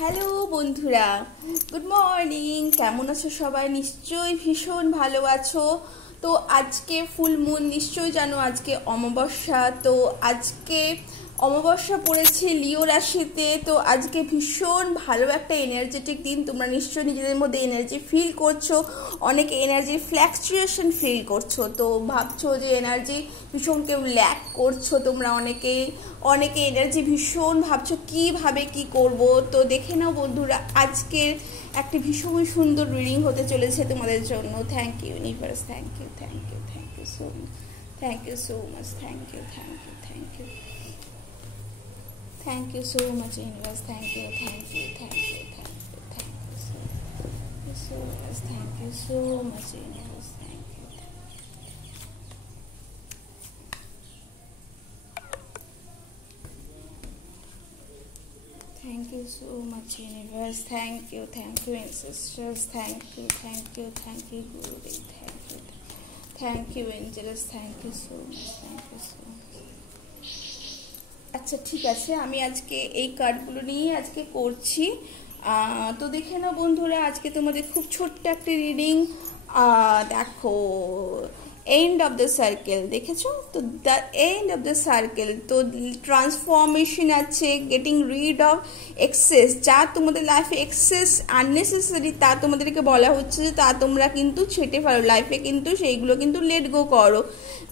Hello বন্ধুরা, good morning. কেমন আছো সবাই? নিশ্চয়ই ভীষণ ভালো আছো। তো আজকে ফুল মুন, নিশ্চয়ই জানো আজকে অমাবস্যা। তো আজকে অমাবস্যা পড়েছে লিও রাশিতে। তো আজকে ভীষণ ভালো একটা এনার্জেটিক দিন। তোমরা নিশ্চয়ই নিজেদের মধ্যে এনার্জি ফিল করছো, অনেকে এনার্জির ফ্ল্যাকচুয়েশন ফিল করছো। তো ভাবছো যে এনার্জি ভীষণ কেউ ল্যাক করছো, তোমরা অনেকে এনার্জি ভীষণ ভাবছো কিভাবে কি করব। তো দেখে নাও বন্ধুরা, আজকের একটি ভীষণ সুন্দর রিডিং হতে চলেছে তোমাদের জন্য। Thank you universe, thank you thank you thank you so much, thank you so much, thank you thank you thank you thank you so much universe, thank you thank you thank you thank you thank you so much, thank you so much universe, thank you. Thank you so much universe, thank you ancestors, thank you Gurudev, thank you angels, thank you so much. আচ্ছা ঠিক আছে, আমি আজকে এই কার্ডগুলো নিয়ে আজকে করছি। তো দেখে নাও বন্ধুরা, আজকে তোমাদের খুব ছোট্ট একটা রিডিং। দেখো, এন্ড অফ দ্য সার্কেল, দেখেছো তো? The end of the circle. তো ট্রান্সফরমেশন আছে, গেটিং রিড অফ এক্সেস। যা তোমাদের লাইফে এক্সেস আননেসেসারি, তা তোমাদেরকে বলা হচ্ছে যে তা তোমরা কিন্তু ছেটে ফেলো লাইফে, কিন্তু সেইগুলো কিন্তু লেট গো করো।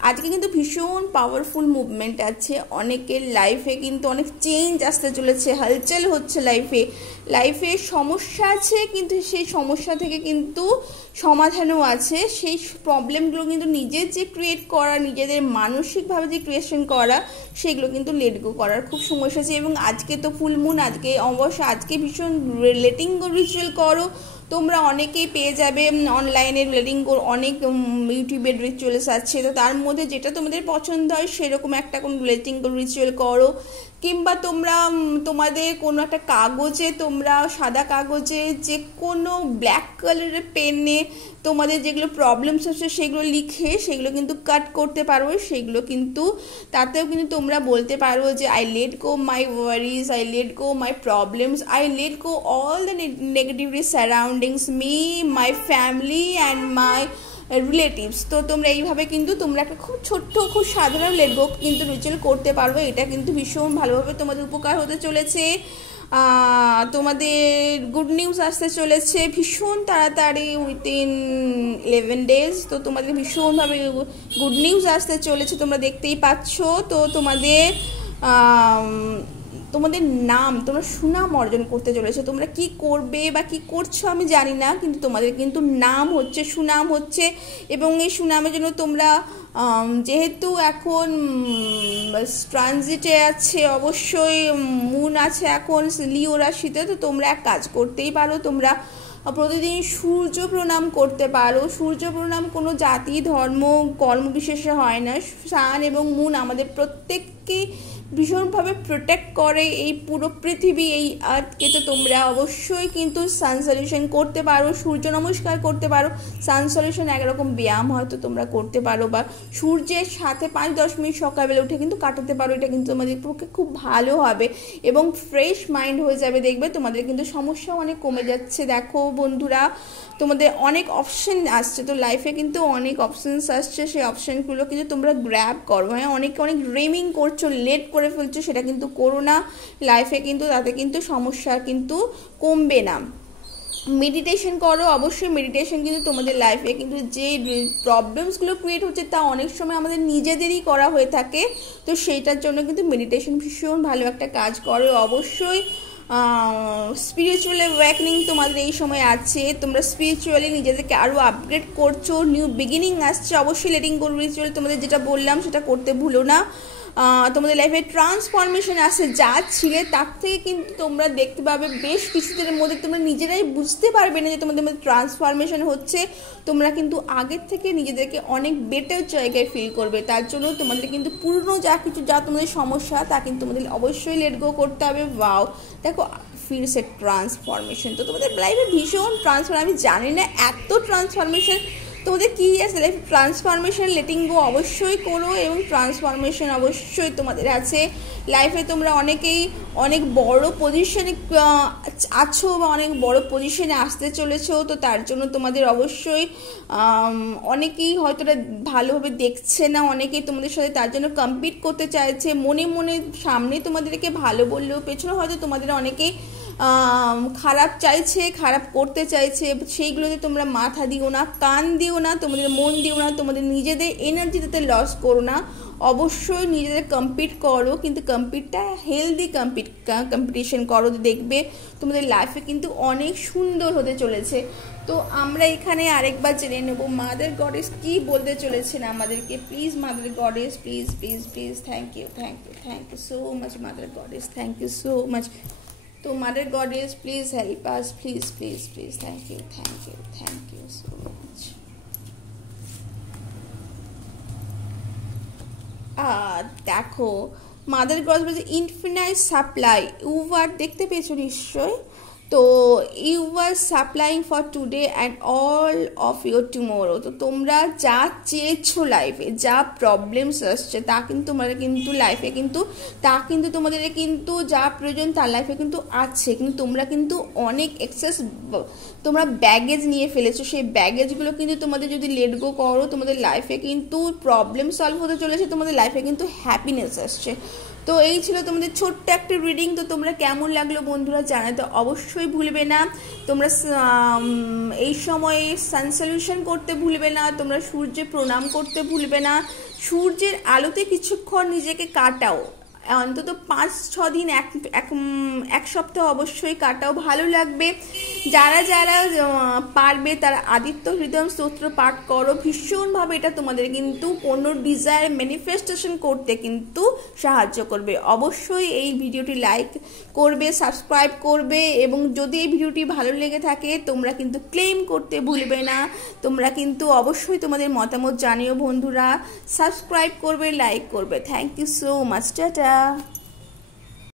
আজকে কিন্তু ভীষণ পাওয়ারফুল মুভমেন্ট আছে অনেকের লাইফে, কিন্তু অনেক চেঞ্জ আসতে চলেছে, হালচাল হচ্ছে লাইফে সমস্যা আছে, কিন্তু সেই সমস্যা থেকে কিন্তু সমাধানও আছে। সেই প্রবলেমগুলো কিন্তু নিজের যে ক্রিয়েট করা, নিজেদের মানসিকভাবে যে ক্রিয়েশন করা, সেগুলো কিন্তু লেট গো করার খুব সমস্যা আছে। এবং আজকে তো ফুল মুন, আজকে অবশ্য আজকে ভীষণ লেটিং গো রিচুয়াল করো। তোমরা অনেকেই পেয়ে যাবে অনলাইনে লেটিং গো, অনেক ইউটিউবের রিচুয়ালস আছে। তো তার মধ্যে যেটা তোমাদের পছন্দ হয় সেরকম একটা কোনো লেটিং গো রিচুয়াল করো। কিংবা তোমরা তোমাদের কোনো একটা কাগজে, তোমরা সাদা কাগজে যে কোনো ব্ল্যাক কালারের পেনে তোমাদের যেগুলো প্রবলেমস আছে সেগুলো লিখে সেগুলো কিন্তু কাট করতে পারো। সেগুলো কিন্তু তাতেও কিন্তু তোমরা বলতে পারো যে I let go my worries, I let go my problems, I let go all the negativity surroundings me, my family and my relatives. তো তোমরা এইভাবে কিন্তু তোমরা একটা খুব ছোট্ট, খুব সাধারণ লেট গো কিন্তু রিচুয়াল করতে পারবে। এটা কিন্তু ভীষণ ভালোভাবে তোমাদের উপকার হতে চলেছে। তোমাদের গুড নিউজ আসতে চলেছে ভীষণ তাড়াতাড়ি, উইথিন 11 days। তো তোমাদের ভীষণভাবে গুড নিউজ আসতে চলেছে, তোমরা দেখতেই পাচ্ছ। তো তোমাদের নাম, তোমরা সুনাম অর্জন করতে চলেছো। তোমরা কি করবে বা কি করছো আমি জানি না, কিন্তু তোমাদের কিন্তু নাম হচ্ছে, সুনাম হচ্ছে। এবং এই সুনামের জন্য তোমরা যেহেতু এখন ট্রানজিটে আছে, অবশ্যই মুন আছে এখন লিও রাশিতে, তো তোমরা এক কাজ করতেই পারো, তোমরা প্রতিদিন সূর্য প্রণাম করতে পারো। সূর্য প্রণাম কোনো জাতি, ধর্ম, কর্ম বিশেষে হয় না। সান এবং মুন আমাদের প্রত্যেককে ভীষণভাবে প্রোটেক্ট করে, এই পুরো পৃথিবী, এই আর্থকে। তো তোমরা অবশ্যই কিন্তু সান সলিউশন করতে পারো, সূর্য নমস্কার করতে পারো। সান সলিউশন একরকম ব্যায়াম হয়তো তোমরা করতে পারো, বা সূর্যের সাথে 5-10 মিনিট সকালবেলা উঠে কিন্তু কাটাতে পারো। এটা কিন্তু তোমাদের পক্ষে খুব ভালো হবে এবং ফ্রেশ মাইন্ড হয়ে যাবে। দেখবে তোমাদের কিন্তু সমস্যা অনেক কমে যাচ্ছে। দেখো বন্ধুরা, তোমাদের অনেক অপশন আসছে, তো লাইফে কিন্তু অনেক অপশনস আসছে, সেই অপশনগুলো কিন্তু তোমরা গ্র্যাব করো। হ্যাঁ, অনেক ড্রিমিং করছো, লেট করে ফেলছো, সেটা কিন্তু করো না লাইফে, কিন্তু তাতে কিন্তু সমস্যা কিন্তু কমবে না। মেডিটেশন করো, অবশ্যই মেডিটেশন কিন্তু তোমাদের লাইফে কিন্তু যে প্রবলেমসগুলো ক্রিয়েট হচ্ছে তা অনেক সময় আমাদের নিজেদেরই করা হয়ে থাকে। তো সেইটার জন্য কিন্তু মেডিটেশন ভীষণ ভালো একটা কাজ করে। অবশ্যই স্পিরিচুয়াল অ্যাওয়েকনিং তোমাদের এই সময় আছে, তোমরা স্পিরিচুয়ালি নিজেদেরকে আরও আপগ্রেড করছো, নিউ বিগিনিং আসছে। অবশ্যই লেটিং গো রিচুয়াল তোমাদের যেটা বললাম সেটা করতে ভুলো না। তোমাদের লাইফে ট্রান্সফরমেশন আসছে, যা ছিলে তার থেকে কিন্তু তোমরা দেখতে পাবে বেশ কিছুদিনের মধ্যে তোমরা নিজেরাই বুঝতে পারবে না যে তোমাদের মধ্যে ট্রান্সফরমেশন হচ্ছে। তোমরা কিন্তু আগের থেকে নিজেদেরকে অনেক বেটার জায়গায় ফিল করবে। তার জন্য তোমাদের কিন্তু পুরনো যা তোমাদের সমস্যা, তা কিন্তু তোমাদের অবশ্যই লেট গো করতে হবে। ওয়াও, দেখো ফিরছে ট্রান্সফরমেশন। তো তোমাদের লাইফে ভীষণ ট্রান্সফর, আমি জানি না এত ট্রান্সফরমেশন তোমাদের কী আছে লাইফ। ট্রান্সফরমেশন লেটিং গো অবশ্যই করো, এবং ট্রান্সফরমেশন অবশ্যই তোমাদের আছে। লাইফে তোমরা অনেকেই অনেক বড় পজিশনে আছো বা অনেক বড় পজিশনে আসতে চলেছো, তো তার জন্য তোমাদের অবশ্যই অনেকেই হয়তো ভালোভাবে দেখছে না, অনেকেই তোমাদের সাথে তার জন্য কম্পিট করতে চাইছে, মনে মনে সামনে তোমাদেরকে ভালো বললেও পেছনে হয়তো তোমাদের অনেকেই খারাপ চাইছে, খারাপ করতে চাইছে। সেইগুলোতে তোমরা মাথা দিও না, কান দিও না, তোমাদের মন দিও না, তোমাদের নিজেদের এনার্জিতে লস করো না। অবশ্যই নিজেদের কম্পিট করো, কিন্তু কম্পিটটা হেলদি কম্পিটিশন করো, দেখবে তোমাদের লাইফে কিন্তু অনেক সুন্দর হতে চলেছে। তো আমরা এখানে আরেকবার জেনে নেব মাদার গডেস কি বলতে চলেছেন আমাদেরকে। Please mother goddess, please please please, thank you thank you thank you so much mother goddess, thank you so much. তো mother goddess please help us, please please please, thank you thank you thank you so much. দেখো mother goddess বলছে infinite supply, ইউভার দেখতে পেয়েছো নিশ্চয়। তো you are supplying for today and all of your tomorrow. তো তোমরা যা চেয়েছো লাইফে, যা প্রবলেমস আসছে তা কিন্তু তোমাদের কিন্তু লাইফে কিন্তু তোমাদের কিন্তু যা প্রয়োজন তার লাইফে কিন্তু আছে, কিন্তু তোমরা কিন্তু অনেক এক্সেস তোমরা ব্যাগেজ নিয়ে ফেলেছো। সেই ব্যাগেজগুলো কিন্তু তোমাদের যদি লেট গো করো, তোমাদের লাইফে কিন্তু প্রবলেম সলভ হতে চলেছে, তোমাদের লাইফে কিন্তু হ্যাপিনেস আসছে। তো এই ছিল তোমাদের ছোট্ট একটা রিডিং। তো তোমরা কেমন লাগলো বন্ধুরা জানাতে অবশ্যই ভুলবে না। তোমরা এই সময়ে সান সলিউশন করতে ভুলবে না, তোমরা সূর্যে প্রণাম করতে ভুলবে না, সূর্যের আলোতে কিছুক্ষণ নিজেকে কাটাও, অন্তত 5-6 দিন, এক সপ্তাহ অবশ্যই কাটাও, ভালো লাগবে। যারা যারা পারবে তারা আদিত্য হৃদয় স্তোত্র পাঠ করো, ভীষণভাবে এটা তোমাদের কিন্তু কোনো ডিজায়ার ম্যানিফেস্টেশন করতে কিন্তু সাহায্য করবে। অবশ্যই এই ভিডিওটি লাইক করবে, সাবস্ক্রাইব করবে, এবং যদি এই ভিডিওটি ভালো লেগে থাকে তোমরা কিন্তু ক্লেম করতে ভুলবে না। তোমরা কিন্তু অবশ্যই তোমাদের মতামত জানিও বন্ধুরা, সাবস্ক্রাইব করবে, লাইক করবে। Thank you so much, tata.